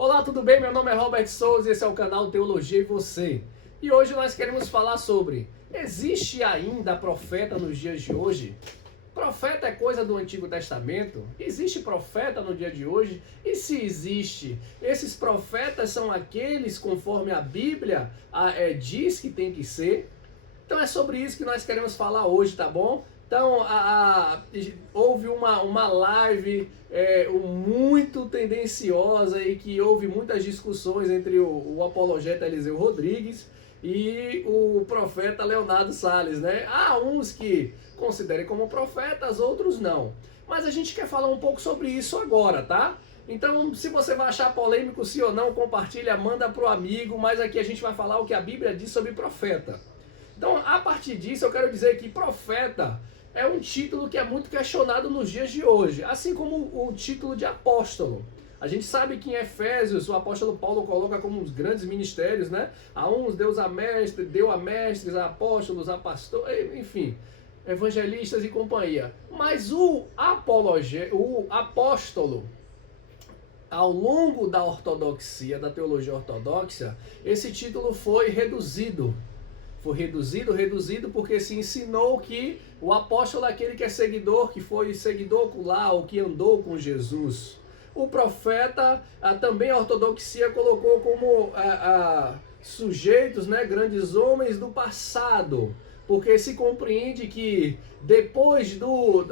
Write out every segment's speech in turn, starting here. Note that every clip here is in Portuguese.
Olá, tudo bem? Meu nome é Robert Souza e esse é o canal Teologia e Você. E hoje nós queremos falar sobre: existe ainda profeta nos dias de hoje? Profeta é coisa do Antigo Testamento? Existe profeta no dia de hoje? E se existe, esses profetas são aqueles conforme a Bíblia diz que tem que ser? Então é sobre isso que nós queremos falar hoje, tá bom? Então, houve uma live muito tendenciosa e que houve muitas discussões entre o apologeta Eliseu Rodrigues e o profeta Leonardo Salles, né? Há uns que considerem como profetas, outros não. Mas a gente quer falar um pouco sobre isso agora, tá? Então, se você vai achar polêmico sim ou não, compartilha, manda pro amigo, mas aqui a gente vai falar o que a Bíblia diz sobre profeta. Então, a partir disso, eu quero dizer que profeta é um título que é muito questionado nos dias de hoje, assim como o título de apóstolo. A gente sabe que em Efésios o apóstolo Paulo coloca como os grandes ministérios, né? A uns deu a mestres, a apóstolos, a pastores, enfim, evangelistas e companhia. Mas o apóstolo, ao longo da ortodoxia, da teologia ortodoxa, esse título foi reduzido. Foi reduzido porque se ensinou que o apóstolo é aquele que é seguidor, que foi seguidor ocular, ou que andou com Jesus. O profeta, também a ortodoxia colocou como sujeitos, né, grandes homens do passado, porque se compreende que depois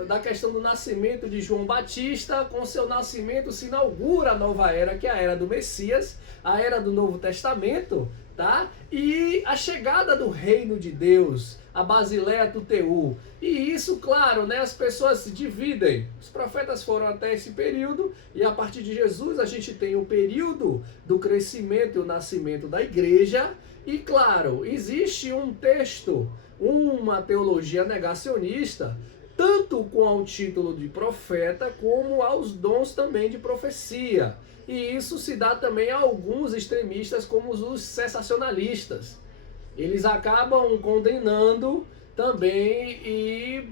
da questão do nascimento de João Batista, com seu nascimento se inaugura a nova era, que é a era do Messias, a era do Novo Testamento, tá? E a chegada do reino de Deus, a Basileia Tuteu. E isso, claro, né, as pessoas se dividem. Os profetas foram até esse período e a partir de Jesus a gente tem o período do crescimento e o nascimento da igreja. E claro, existe um texto, uma teologia negacionista, tanto com o título de profeta como aos dons também de profecia. E isso se dá também a alguns extremistas como os sensacionalistas. Eles acabam condenando também e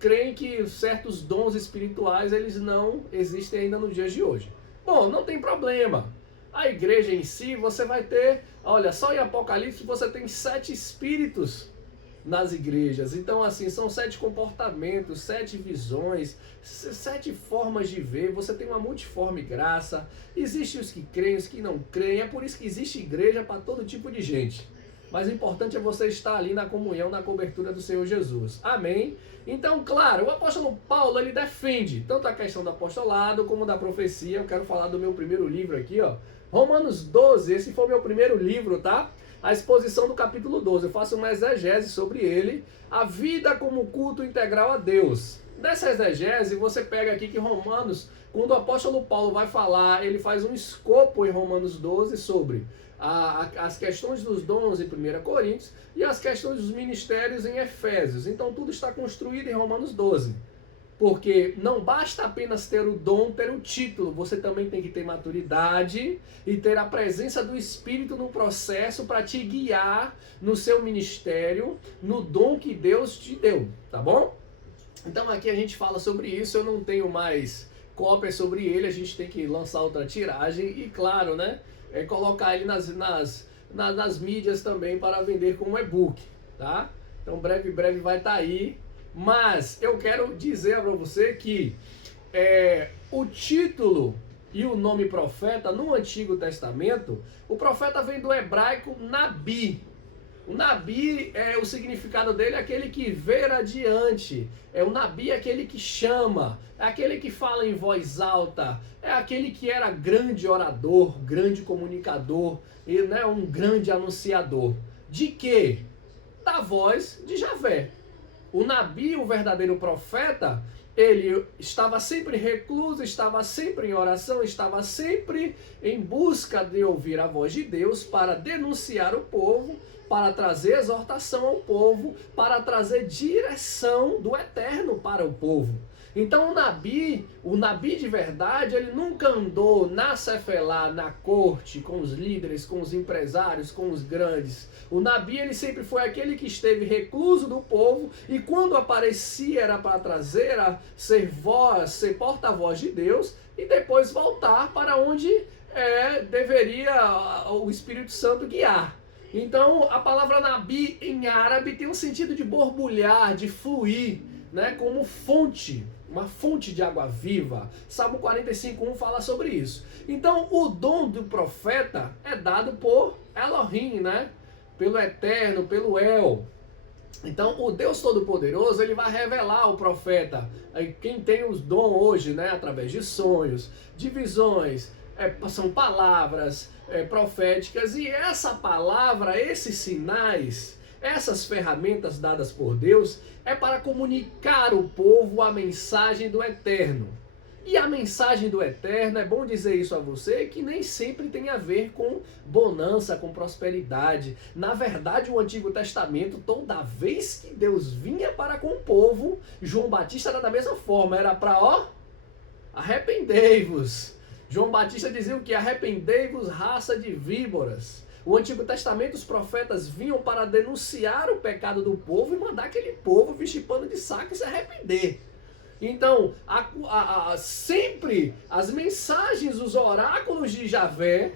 creem que certos dons espirituais eles não existem ainda nos dias de hoje. Bom, não tem problema. A igreja em si, você vai ter, olha, só em Apocalipse você tem 7 espíritos nas igrejas. Então, assim, são 7 comportamentos, 7 visões, 7 formas de ver. Você tem uma multiforme graça. Existem os que creem, os que não creem. É por isso que existe igreja para todo tipo de gente. Mas o importante é você estar ali na comunhão, na cobertura do Senhor Jesus. Amém? Então, claro, o apóstolo Paulo, ele defende tanto a questão do apostolado como da profecia. Eu quero falar do meu primeiro livro aqui, ó. Romanos 12, esse foi o meu primeiro livro, tá? A exposição do capítulo 12, eu faço uma exegese sobre ele, a vida como culto integral a Deus. Dessa exegese, você pega aqui que Romanos, quando o apóstolo Paulo vai falar, ele faz um escopo em Romanos 12 sobre as questões dos dons em 1 Coríntios e as questões dos ministérios em Efésios. Então tudo está construído em Romanos 12. Porque não basta apenas ter o dom, ter o título, você também tem que ter maturidade e ter a presença do Espírito no processo para te guiar no seu ministério, no dom que Deus te deu, tá bom? Então aqui a gente fala sobre isso, eu não tenho mais cópias sobre ele, a gente tem que lançar outra tiragem e claro, né, colocar ele nas mídias também para vender como e-book, tá? Então breve vai estar aí. Mas eu quero dizer para você que o título e o nome profeta no Antigo Testamento, o profeta vem do hebraico Nabi. O Nabi, o significado dele é aquele que vê adiante. O Nabi é aquele que chama, é aquele que fala em voz alta, é aquele que era grande orador, grande comunicador, e, né, um grande anunciador. De quê? Da voz de Javé. O Nabi, o verdadeiro profeta, ele estava sempre recluso, estava sempre em oração, estava sempre em busca de ouvir a voz de Deus para denunciar o povo, para trazer exortação ao povo, para trazer direção do Eterno para o povo. Então o Nabi de verdade, ele nunca andou na Cefelá, na corte, com os líderes, com os empresários, com os grandes. O Nabi, ele sempre foi aquele que esteve recluso do povo e quando aparecia era para trazer, ser porta-voz de Deus e depois voltar para onde deveria o Espírito Santo guiar. Então, a palavra Nabi em árabe tem um sentido de borbulhar, de fluir, né, como fonte, uma fonte de água viva. Salmo 45:1 fala sobre isso. Então, o dom do profeta é dado por Elohim, né, pelo Eterno, pelo El. Então, o Deus Todo-Poderoso, ele vai revelar ao profeta, quem tem os dons hoje, né, através de sonhos, de visões, são palavras proféticas, e essa palavra, esses sinais, essas ferramentas dadas por Deus, é para comunicar ao povo a mensagem do Eterno. E a mensagem do Eterno, é bom dizer isso a você, que nem sempre tem a ver com bonança, com prosperidade. Na verdade, o Antigo Testamento, toda vez que Deus vinha para com o povo, João Batista era da mesma forma, era para, arrependei-vos. João Batista dizia o que? Arrependei-vos, raça de víboras. O Antigo Testamento, os profetas vinham para denunciar o pecado do povo e mandar aquele povo vestir pano de saco e se arrepender. Então, sempre as mensagens, os oráculos de Javé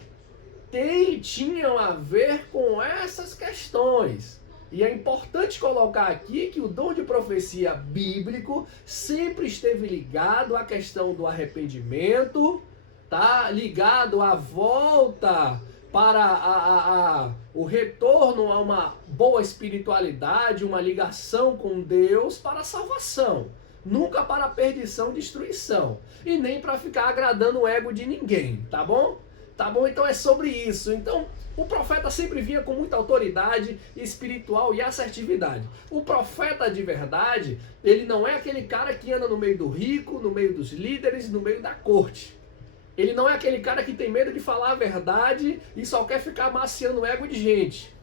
tinham a ver com essas questões. E é importante colocar aqui que o dom de profecia bíblico sempre esteve ligado à questão do arrependimento, tá? Ligado à volta para o retorno a uma boa espiritualidade, uma ligação com Deus para a salvação. Nunca para a perdição e destruição. E nem para ficar agradando o ego de ninguém, tá bom? Tá bom? Então é sobre isso. Então, o profeta sempre vinha com muita autoridade espiritual e assertividade. O profeta de verdade, ele não é aquele cara que anda no meio do rico, no meio dos líderes, no meio da corte. Ele não é aquele cara que tem medo de falar a verdade e só quer ficar amaciando o ego de gente.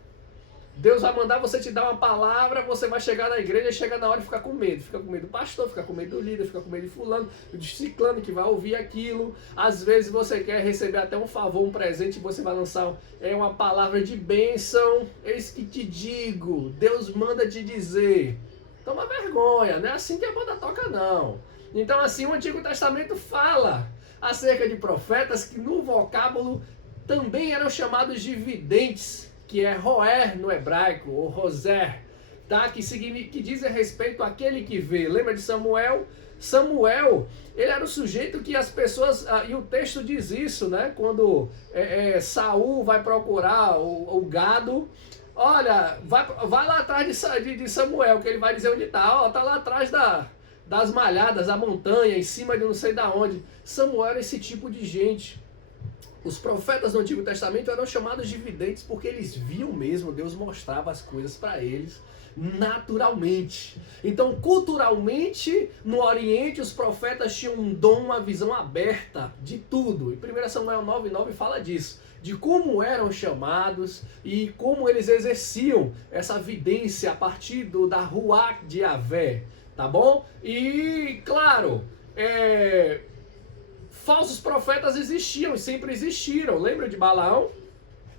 Deus vai mandar você te dar uma palavra, você vai chegar na igreja e chega na hora e fica com medo. Fica com medo do pastor, fica com medo do líder, fica com medo de fulano, de ciclano que vai ouvir aquilo. Às vezes você quer receber até um favor, um presente, e você vai lançar uma palavra de bênção. Eis que te digo, Deus manda te dizer. Toma vergonha, não é assim que a banda toca não. Então assim o Antigo Testamento fala acerca de profetas que no vocábulo também eram chamados de videntes, que é roer no hebraico, ou roser, tá? que diz a respeito àquele que vê. Lembra de Samuel? Samuel, ele era o sujeito que as pessoas, e o texto diz isso, né? Quando Saul vai procurar o gado, olha, vai lá atrás de Samuel, que ele vai dizer onde está. Tá lá atrás das malhadas, da montanha, em cima de não sei da onde. Samuel era esse tipo de gente. Os profetas do Antigo Testamento eram chamados de videntes porque eles viam mesmo, Deus mostrava as coisas para eles naturalmente. Então, culturalmente, no Oriente, os profetas tinham um dom, uma visão aberta de tudo. E 1 Samuel 9:9 fala disso, de como eram chamados e como eles exerciam essa vidência a partir da Ruach de Yahvé, tá bom? E, claro, falsos profetas existiam e sempre existiram. Lembra de Balaão?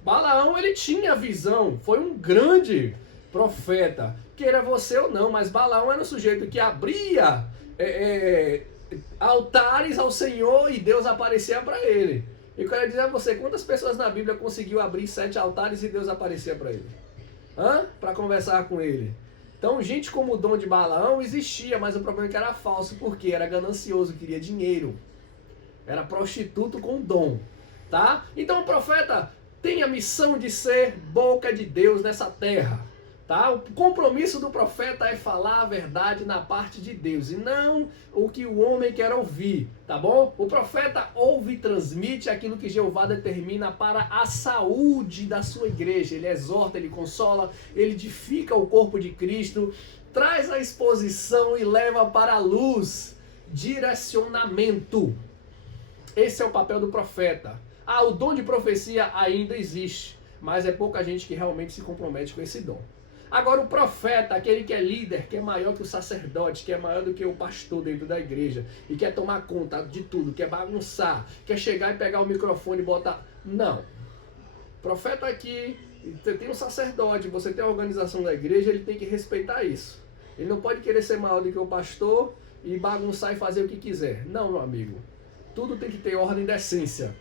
Balaão, ele tinha visão, foi um grande profeta, queira você ou não, mas Balaão era um sujeito que abria altares ao Senhor e Deus aparecia para ele. Eu quero dizer a você, quantas pessoas na Bíblia conseguiu abrir 7 altares e Deus aparecia para ele? Para conversar com ele. Então, gente como o dom de Balaão existia, mas o problema é que era falso, porque era ganancioso, queria dinheiro. Era prostituto com dom, tá? Então o profeta tem a missão de ser boca de Deus nessa terra, tá? O compromisso do profeta é falar a verdade na parte de Deus e não o que o homem quer ouvir, tá bom? O profeta ouve e transmite aquilo que Jeová determina para a saúde da sua igreja. Ele exorta, ele consola, ele edifica o corpo de Cristo, traz a exposição e leva para a luz, direcionamento. Esse é o papel do profeta. O dom de profecia ainda existe, mas é pouca gente que realmente se compromete com esse dom. Agora o profeta, aquele que é líder, que é maior que o sacerdote, que é maior do que o pastor dentro da igreja, e quer tomar conta de tudo, quer bagunçar, quer chegar e pegar o microfone e botar... Não. Profeta aqui, você tem um sacerdote, você tem a organização da igreja, ele tem que respeitar isso. Ele não pode querer ser maior do que o pastor e bagunçar e fazer o que quiser. Não, meu amigo. Tudo tem que ter ordem e decência.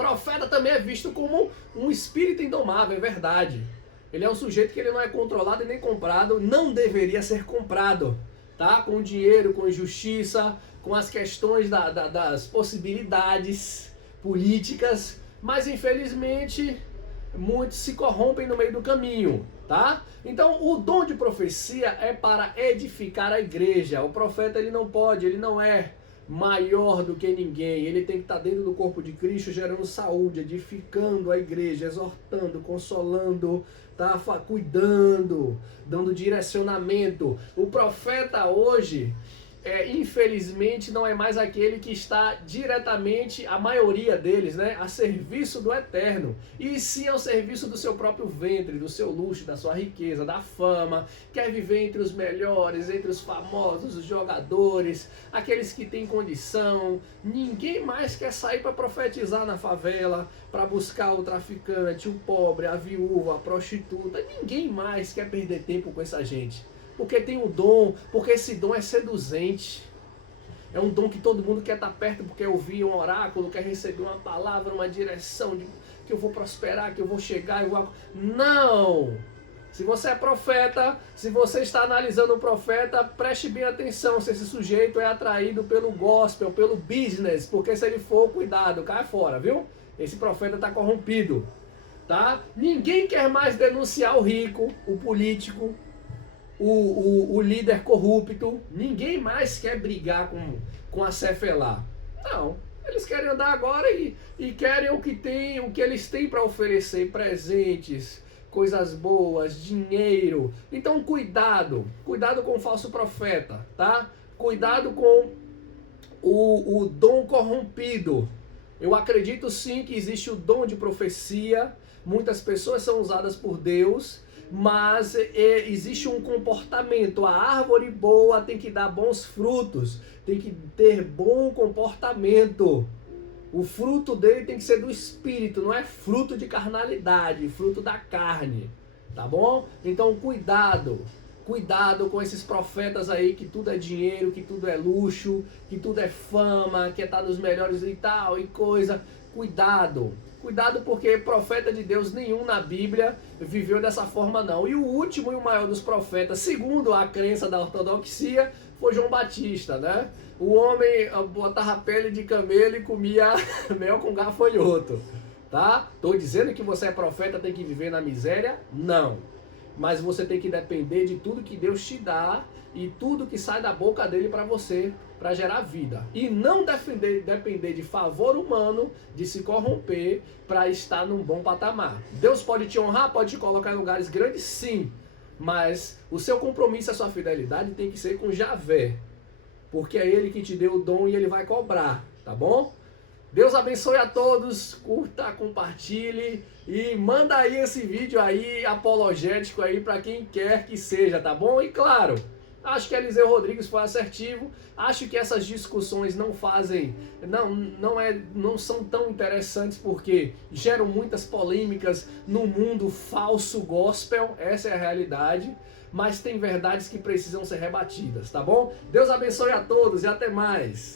Profeta também é visto como um espírito indomável, é verdade. Ele é um sujeito que ele não é controlado e nem comprado, não deveria ser comprado, tá? Com dinheiro, com injustiça, com as questões das possibilidades políticas, mas infelizmente muitos se corrompem no meio do caminho, tá? Então o dom de profecia é para edificar a igreja. O profeta ele não é maior do que ninguém, ele tem que estar dentro do corpo de Cristo, gerando saúde, edificando a igreja, exortando, consolando, tá? Cuidando, dando direcionamento. O profeta hoje, infelizmente, não é mais aquele que está diretamente, a maioria deles, né, a serviço do eterno, e sim ao serviço do seu próprio ventre, do seu luxo, da sua riqueza, da fama, quer viver entre os melhores, entre os famosos, os jogadores, aqueles que têm condição. Ninguém mais quer sair para profetizar na favela, para buscar o traficante, o pobre, a viúva, a prostituta. Ninguém mais quer perder tempo com essa gente. Porque tem o dom, porque esse dom é seduzente. É um dom que todo mundo quer estar perto, porque ouvir um oráculo, quer receber uma palavra, uma direção, que eu vou prosperar, que eu vou chegar, eu vou... Não! Se você é profeta, se você está analisando um profeta, preste bem atenção se esse sujeito é atraído pelo gospel, pelo business, porque se ele for, cuidado, cai fora, viu? Esse profeta está corrompido, tá? Ninguém quer mais denunciar o rico, o político, o líder corrupto. Ninguém mais quer brigar com a Cefelá. Não, eles querem andar agora e querem o que eles têm para oferecer, presentes, coisas boas, dinheiro. Então cuidado com o falso profeta, tá? Cuidado com o dom corrompido. Eu acredito sim que existe o dom de profecia, muitas pessoas são usadas por Deus, mas existe um comportamento. A árvore boa tem que dar bons frutos, tem que ter bom comportamento. O fruto dele tem que ser do espírito, não é fruto de carnalidade, fruto da carne, tá bom? Então cuidado com esses profetas aí que tudo é dinheiro, que tudo é luxo, que tudo é fama, que tá nos melhores e tal e coisa. Cuidado porque profeta de Deus nenhum na Bíblia viveu dessa forma não. E o último e o maior dos profetas, segundo a crença da ortodoxia, foi João Batista, né? O homem botava pele de camelo e comia mel com gafanhoto, tá? Tô dizendo que você é profeta, tem que viver na miséria? Não. Mas você tem que depender de tudo que Deus te dá e tudo que sai da boca dele para você, para gerar vida. E não depender de favor humano, de se corromper para estar num bom patamar. Deus pode te honrar, pode te colocar em lugares grandes, sim. Mas o seu compromisso, a sua fidelidade tem que ser com Javé. Porque é Ele que te deu o dom e Ele vai cobrar, tá bom? Deus abençoe a todos, curta, compartilhe e manda aí esse vídeo aí apologético aí para quem quer que seja, tá bom? E claro, acho que Eliseu Rodrigues foi assertivo, acho que essas discussões não são tão interessantes porque geram muitas polêmicas no mundo falso gospel, essa é a realidade, mas tem verdades que precisam ser rebatidas, tá bom? Deus abençoe a todos e até mais!